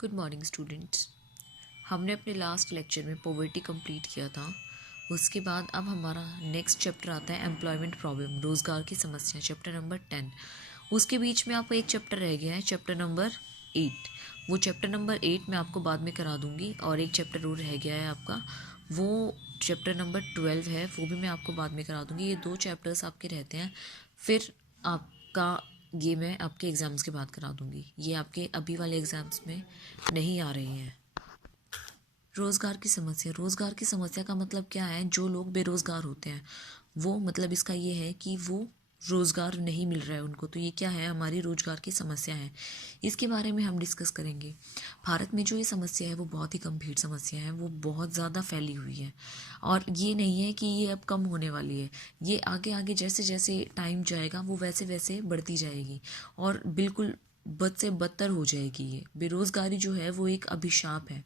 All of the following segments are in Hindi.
Good morning students. हमने अपने लास्ट लेक्चर में पॉवर्टी कंप्लीट किया था। उसके बाद अब हमारा नेक्स्ट चैप्टर आता है एम्प्लॉयमेंट प्रॉब्लम, रोज़गार की समस्या, चैप्टर नंबर 10। उसके बीच में आपको एक चैप्टर रह गया है, चैप्टर नंबर 8। वो चैप्टर नंबर 8 मैं आपको बाद में करा दूंगी, और एक चैप्टर और रह गया है आपका, वो चैप्टर नंबर 12 है, वो भी मैं आपको बाद में करा दूंगी। ये दो चैप्टर्स आपके रहते हैं, फिर आपका ये मैं आपके एग्ज़ाम्स के बाद करा दूंगी। ये आपके अभी वाले एग्ज़ाम्स में नहीं आ रही हैं। रोज़गार की समस्या, रोज़गार की समस्या का मतलब क्या है? जो लोग बेरोज़गार होते हैं वो, मतलब इसका ये है कि वो रोज़गार नहीं मिल रहा है उनको, तो ये क्या है? हमारी रोज़गार की समस्या है। इसके बारे में हम डिस्कस करेंगे। भारत में जो ये समस्या है वो बहुत ही गंभीर समस्या है, वो बहुत ज़्यादा फैली हुई है, और ये नहीं है कि ये अब कम होने वाली है। ये आगे आगे जैसे जैसे टाइम जाएगा वो वैसे वैसे बढ़ती जाएगी, और बिल्कुल बद से बदतर हो जाएगी। ये बेरोज़गारी जो है वो एक अभिशाप है।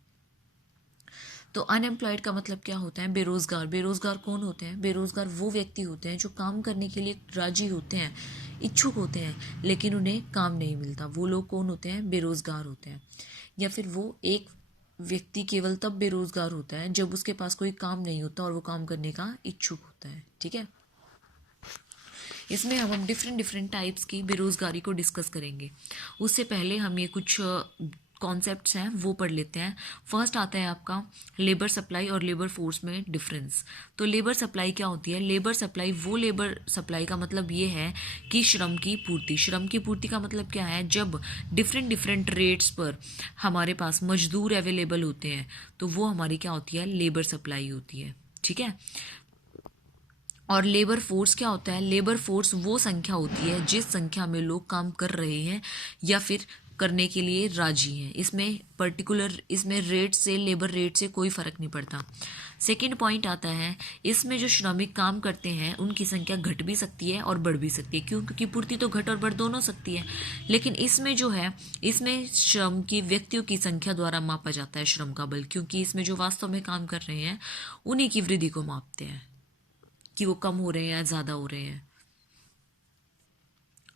तो अनएम्प्लॉयड का मतलब क्या होता है? बेरोजगार। बेरोजगार कौन होते हैं? बेरोजगार वो व्यक्ति होते हैं जो काम करने के लिए राजी होते हैं, इच्छुक होते हैं, लेकिन उन्हें काम नहीं मिलता। वो लोग कौन होते हैं? बेरोजगार होते हैं। या फिर वो एक व्यक्ति केवल तब बेरोजगार होता है जब उसके पास कोई काम नहीं होता और वो काम करने का इच्छुक होता है। ठीक है, इसमें हम डिफरेंट डिफरेंट टाइप्स की बेरोजगारी को डिस्कस करेंगे। उससे पहले हम ये कुछ कॉन्सेप्ट्स हैं वो पढ़ लेते हैं। फर्स्ट आता है आपका लेबर सप्लाई और लेबर फोर्स में डिफरेंस। तो लेबर सप्लाई क्या होती है? लेबर सप्लाई, वो लेबर सप्लाई का मतलब ये है कि श्रम की पूर्ति। श्रम की पूर्ति का मतलब क्या है? जब डिफरेंट डिफरेंट रेट्स पर हमारे पास मजदूर अवेलेबल होते हैं तो वो हमारी क्या होती है? लेबर सप्लाई होती है। ठीक है। और लेबर फोर्स क्या होता है? लेबर फोर्स वो संख्या होती है जिस संख्या में लोग काम कर रहे हैं या फिर करने के लिए राजी हैं। इसमें पर्टिकुलर, इसमें रेट से, लेबर रेट से कोई फर्क नहीं पड़ता। सेकंड पॉइंट आता है, इसमें जो श्रमिक काम करते हैं उनकी संख्या घट भी सकती है और बढ़ भी सकती है। क्यों? क्योंकि पूर्ति तो घट और बढ़ दोनों सकती है। लेकिन इसमें जो है, इसमें श्रम की व्यक्तियों की संख्या द्वारा मापा जाता है श्रम का बल, क्योंकि इसमें जो वास्तव में काम कर रहे हैं उन्हीं की वृद्धि को मापते हैं कि वो कम हो रहे हैं या ज़्यादा हो रहे हैं।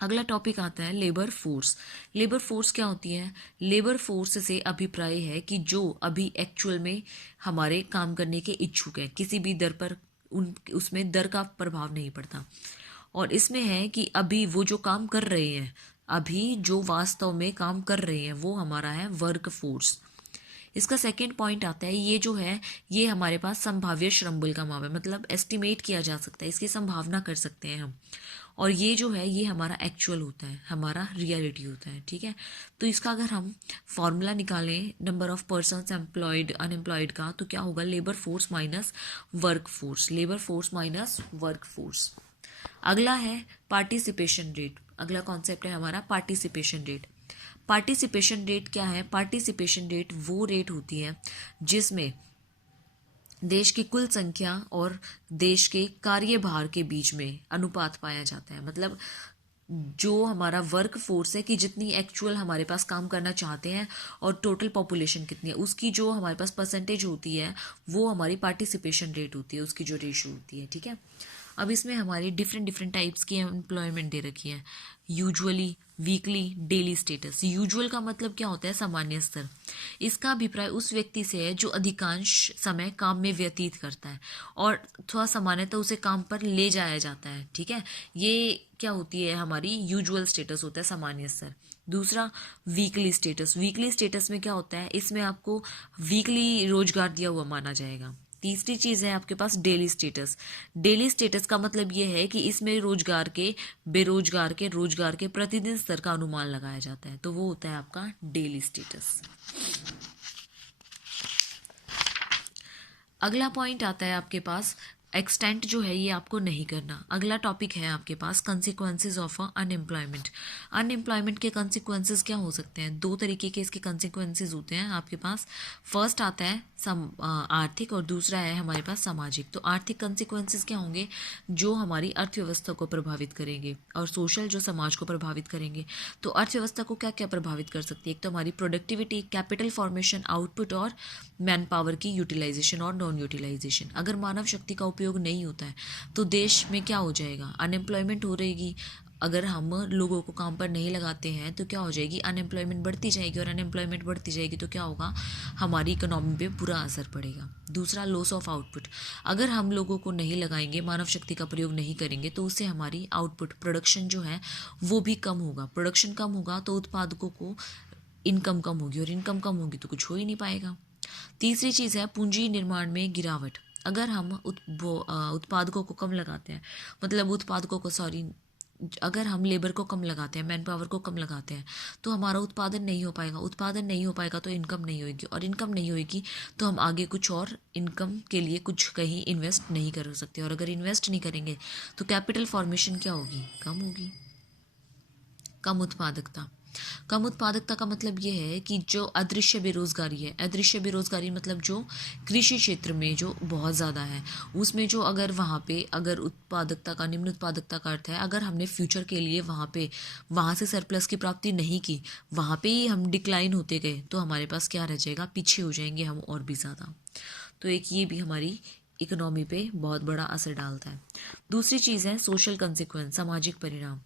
अगला टॉपिक आता है लेबर फोर्स। लेबर फोर्स क्या होती है? लेबर फोर्स से अभिप्राय है कि जो अभी एक्चुअल में हमारे काम करने के इच्छुक है, किसी भी दर पर उसमें दर का प्रभाव नहीं पड़ता। और इसमें है कि अभी वो जो काम कर रहे हैं, अभी जो वास्तव में काम कर रहे हैं, वो हमारा है वर्क फोर्स। इसका सेकेंड पॉइंट आता है, ये जो है ये हमारे पास संभाव्य श्रम बल का माप है, मतलब एस्टिमेट किया जा सकता है, इसकी संभावना कर सकते हैं हम। और ये जो है ये हमारा एक्चुअल होता है, हमारा रियलिटी होता है। ठीक है, तो इसका अगर हम फॉर्मूला निकालें number of persons employed unemployed का, तो क्या होगा? Labour force minus work force, labour force minus work force. अगला है पार्टिसिपेशन रेट। अगला कॉन्सेप्ट है हमारा पार्टिसिपेशन रेट। पार्टिसिपेशन रेट क्या है? पार्टिसिपेशन रेट वो रेट होती है जिसमें देश की कुल संख्या और देश के कार्यभार के बीच में अनुपात पाया जाता है। मतलब जो हमारा वर्क फोर्स है कि जितनी एक्चुअल हमारे पास काम करना चाहते हैं और टोटल पॉपुलेशन कितनी है, उसकी जो हमारे पास परसेंटेज होती है वो हमारी पार्टिसिपेशन रेट होती है, उसकी जो रेशो होती है। ठीक है, अब इसमें हमारी डिफरेंट डिफरेंट टाइप्स की एम्प्लॉयमेंट दे रखी है। Usually, weekly, daily status. Usual का मतलब क्या होता है? सामान्य स्तर। इसका अभिप्राय उस व्यक्ति से है जो अधिकांश समय काम में व्यतीत करता है और थोड़ा सामान्यतः उसे काम पर ले जाया जाता है। ठीक है, ये क्या होती है? हमारी यूजुअल स्टेटस होता है, सामान्य स्तर। दूसरा वीकली स्टेटस। वीकली स्टेटस में क्या होता है? इसमें आपको वीकली रोजगार दिया हुआ माना जाएगा। तीसरी चीज है आपके पास डेली स्टेटस। डेली स्टेटस का मतलब ये है कि इसमें रोजगार के, बेरोजगार के, रोजगार के प्रतिदिन स्तर का अनुमान लगाया जाता है, तो वो होता है आपका डेली स्टेटस। अगला पॉइंट आता है आपके पास, एक्सटेंट जो है ये आपको नहीं करना। अगला टॉपिक है आपके पास कंसिक्वेंसेज ऑफ अनएम्प्लॉयमेंट। अनएम्प्लॉयमेंट के कंसिक्वेंसेज क्या हो सकते हैं? दो तरीके के इसके कंसिक्वेंसेज होते हैं आपके पास। फर्स्ट आता है आर्थिक, और दूसरा है हमारे पास सामाजिक। तो आर्थिक कंसिक्वेंसेज क्या होंगे? जो हमारी अर्थव्यवस्था को प्रभावित करेंगे, और सोशल जो समाज को प्रभावित करेंगे। तो अर्थव्यवस्था को क्या क्या प्रभावित कर सकती है? एक तो हमारी प्रोडक्टिविटी, कैपिटल फॉर्मेशन, आउटपुट, और मैन पावर की यूटिलाइजेशन और नॉन यूटिलाइजेशन। अगर मानव शक्ति का उपयोग नहीं होता है तो देश में क्या हो जाएगा? अनएम्प्लॉयमेंट हो रहेगी, अगर हम लोगों को काम पर नहीं लगाते हैं तो क्या हो जाएगी, अनएम्प्लॉयमेंट बढ़ती जाएगी, और अनएम्प्लॉयमेंट बढ़ती जाएगी तो क्या होगा, हमारी इकोनॉमी पे बुरा असर पड़ेगा। दूसरा, लॉस ऑफ आउटपुट। अगर हम लोगों को नहीं लगाएंगे, मानव शक्ति का प्रयोग नहीं करेंगे, तो उससे हमारी आउटपुट, प्रोडक्शन जो है वो भी कम होगा। प्रोडक्शन कम होगा तो उत्पादकों को इनकम कम होगी, और इनकम कम होगी तो कुछ हो ही नहीं पाएगा। तीसरी चीज़ है पूंजी निर्माण में गिरावट। अगर हम उत्पादकों को कम लगाते हैं, मतलब उत्पादकों को अगर हम लेबर को कम लगाते हैं, मैन पावर को कम लगाते हैं, तो हमारा उत्पादन नहीं हो पाएगा। उत्पादन नहीं हो पाएगा तो इनकम नहीं होगी, और इनकम नहीं होगी तो हम आगे कुछ और इनकम के लिए कुछ कहीं इन्वेस्ट नहीं कर सकते, और अगर इन्वेस्ट नहीं करेंगे तो कैपिटल फॉर्मेशन क्या होगी, कम होगी। कम उत्पादकता। कम उत्पादकता का मतलब ये है कि जो अदृश्य बेरोजगारी है, अदृश्य बेरोजगारी मतलब जो कृषि क्षेत्र में जो बहुत ज़्यादा है, उसमें जो अगर वहाँ पे अगर उत्पादकता का, निम्न उत्पादकता का अर्थ है अगर हमने फ्यूचर के लिए वहाँ से सरप्लस की प्राप्ति नहीं की, वहाँ पे ही हम डिक्लाइन होते गए, तो हमारे पास क्या रह जाएगा, पीछे हो जाएंगे हम और भी ज़्यादा। तो एक ये भी हमारी इकोनॉमी पे बहुत बड़ा असर डालता है। दूसरी चीज़ है सोशल कंसिक्वेंस, सामाजिक परिणाम।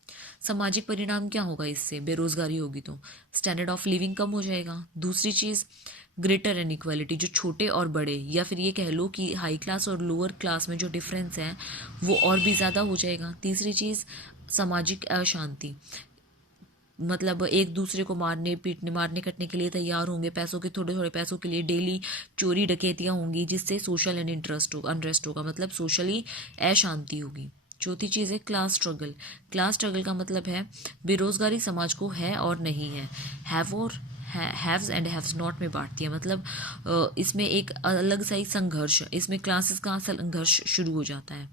सामाजिक परिणाम क्या होगा इससे, बेरोजगारी होगी तो स्टैंडर्ड ऑफ लिविंग कम हो जाएगा। दूसरी चीज़ ग्रेटर इनइक्वालिटी, जो छोटे और बड़े, या फिर ये कह लो कि हाई क्लास और लोअर क्लास में जो डिफरेंस है वो और भी ज़्यादा हो जाएगा। तीसरी चीज़ सामाजिक अशांति, मतलब एक दूसरे को मारने पीटने, मारने कटने के लिए तैयार होंगे, पैसों के, थोड़े थोड़े पैसों के लिए डेली चोरी डकैतियाँ होंगी, जिससे सोशल एंड अनरेस्ट होगा, मतलब सोशली अशांति होगी। चौथी चीज़ है क्लास स्ट्रगल। क्लास स्ट्रगल का मतलब है बेरोजगारी समाज को है और नहीं है, हैव और हैव्स एंड हैव्स नॉट में बांटती है। मतलब इसमें एक अलग सा ही संघर्ष, इसमें क्लासेस का संघर्ष शुरू हो जाता है।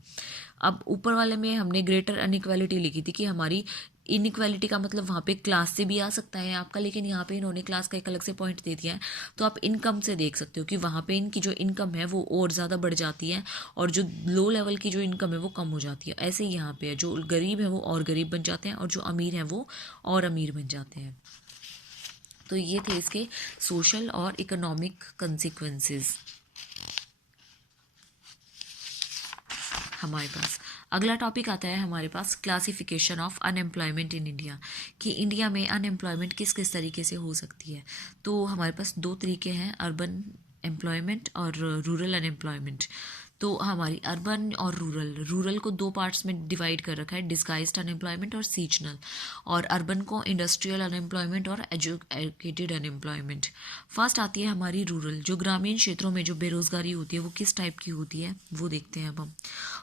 अब ऊपर वाले में हमने ग्रेटर अनइक्वालिटी लिखी थी कि हमारी इनइक्वालिटी का मतलब वहाँ पे क्लास से भी आ सकता है आपका, लेकिन यहाँ पे इन्होंने क्लास का एक अलग से पॉइंट दे दिया है, तो आप इनकम से देख सकते हो कि वहाँ पे इनकी जो इनकम है वो और ज़्यादा बढ़ जाती है, और जो लो लेवल की जो इनकम है वो कम हो जाती है। ऐसे ही यहाँ पे है, जो गरीब है वो और गरीब बन जाते हैं, और जो अमीर हैं वो और अमीर बन जाते हैं। तो ये थे इसके सोशल और इकोनॉमिक कंसिक्वेंसेस। हमारे पास अगला टॉपिक आता है हमारे पास classification of unemployment in India, कि इंडिया में अनएम्प्लॉयमेंट किस किस तरीके से हो सकती है। तो हमारे पास दो तरीके हैं, अर्बन एम्प्लॉयमेंट और रूरल अनएम्प्लॉयमेंट। तो हमारी अर्बन और रूरल को दो पार्ट्स में डिवाइड कर रखा है, डिस्गाइज्ड अनएम्प्लॉयमेंट और सीजनल, और अर्बन को इंडस्ट्रियल अनएम्प्लॉयमेंट और एजुकेटेड अनएम्प्लॉयमेंट। फर्स्ट आती है हमारी रूरल, जो ग्रामीण क्षेत्रों में जो बेरोजगारी होती है वो किस टाइप की होती है वो देखते हैं अब हम।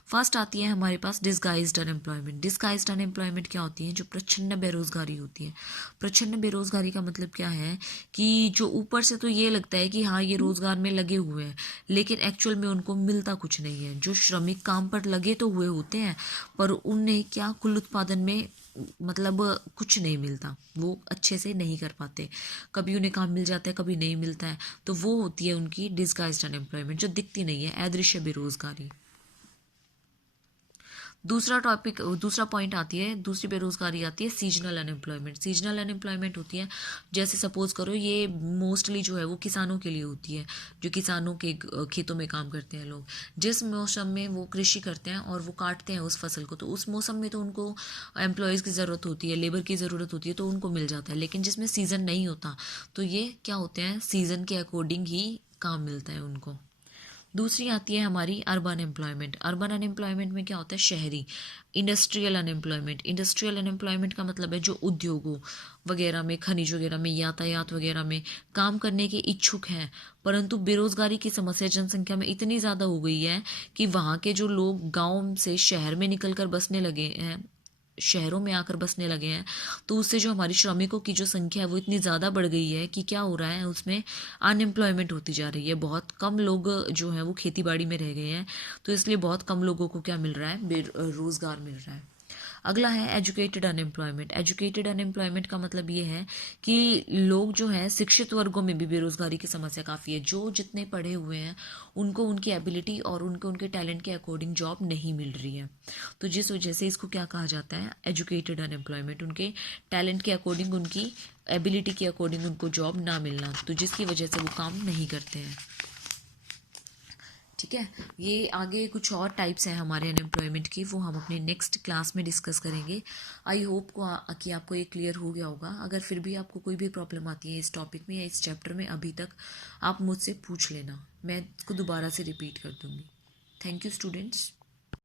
फर्स्ट आती है हमारे पास डिस्गाइज्ड अनएम्प्लॉयमेंट। डिस्गाइज्ड अनएम्प्लॉयमेंट क्या होती है, जो प्रच्छन्न बेरोजगारी होती है। प्रच्छन्न बेरोजगारी का मतलब क्या है कि जो ऊपर से तो ये लगता है कि हाँ ये रोजगार में लगे हुए हैं, लेकिन एक्चुअल में उनको मिलता कुछ नहीं है। जो श्रमिक काम पर लगे तो हुए होते हैं, पर उन्हें क्या कुल उत्पादन में मतलब कुछ नहीं मिलता, वो अच्छे से नहीं कर पाते, कभी उन्हें काम मिल जाता है कभी नहीं मिलता है, तो वो होती है उनकी डिस्गाइज्ड अनएम्प्लॉयमेंट, जो दिखती नहीं है, अदृश्य बेरोजगारी। दूसरा पॉइंट आती है, दूसरी बेरोजगारी आती है सीजनल अनएम्प्लॉयमेंट। सीजनल अनएम्प्लॉयमेंट होती है, जैसे सपोज करो ये मोस्टली जो है वो किसानों के लिए होती है, जो किसानों के खेतों में काम करते हैं लोग, जिस मौसम में वो कृषि करते हैं और वो काटते हैं उस फसल को, तो उस मौसम में तो उनको एम्प्लॉयज़ की ज़रूरत होती है, लेबर की ज़रूरत होती है, तो उनको मिल जाता है। लेकिन जिसमें सीज़न नहीं होता तो ये क्या होते हैं, सीज़न के अकॉर्डिंग ही काम मिलता है उनको। दूसरी आती है हमारी अर्बन एम्प्लॉयमेंट। अर्बन अनएम्प्लॉयमेंट में क्या होता है, शहरी। Industrial unemployment. इंडस्ट्रियल अनएम्प्लॉयमेंट का मतलब है जो उद्योगों वगैरह में, खनिज वगैरह में, यातायात वगैरह में काम करने के इच्छुक हैं, परंतु बेरोजगारी की समस्या जनसंख्या में इतनी ज़्यादा हो गई है कि वहाँ के जो लोग गाँव से शहर में निकल कर बसने लगे हैं, शहरों में आकर बसने लगे हैं, तो उससे जो हमारी श्रमिकों की जो संख्या है वो इतनी ज़्यादा बढ़ गई है कि क्या हो रहा है, उसमें अनएम्प्लॉयमेंट होती जा रही है। बहुत कम लोग जो हैं वो खेती बाड़ी में रह गए हैं, तो इसलिए बहुत कम लोगों को क्या मिल रहा है, रोज़गार मिल रहा है। अगला है एजुकेटेड अनएम्प्लॉयमेंट। एजुकेटेड अनएम्प्लॉयमेंट का मतलब ये है कि लोग जो हैं शिक्षित वर्गों में भी बेरोजगारी की समस्या काफ़ी है, जो जितने पढ़े हुए हैं उनको उनकी एबिलिटी और उनके टैलेंट के अकॉर्डिंग जॉब नहीं मिल रही है, तो जिस वजह से इसको क्या कहा जाता है, एजुकेटेड अनएम्प्लॉयमेंट। उनके टैलेंट के अकॉर्डिंग, उनकी एबिलिटी के अकॉर्डिंग उनको जॉब ना मिलना, तो जिसकी वजह से वो काम नहीं करते हैं। ठीक है। ये आगे कुछ और टाइप्स हैं हमारे अनएम्प्लॉयमेंट की, वो हम अपने नेक्स्ट क्लास में डिस्कस करेंगे। आई होप कि आपको ये क्लियर हो गया होगा। अगर फिर भी आपको कोई भी प्रॉब्लम आती है इस टॉपिक में या इस चैप्टर में अभी तक, आप मुझसे पूछ लेना, मैं इसको दोबारा से रिपीट कर दूँगी। Thank you students.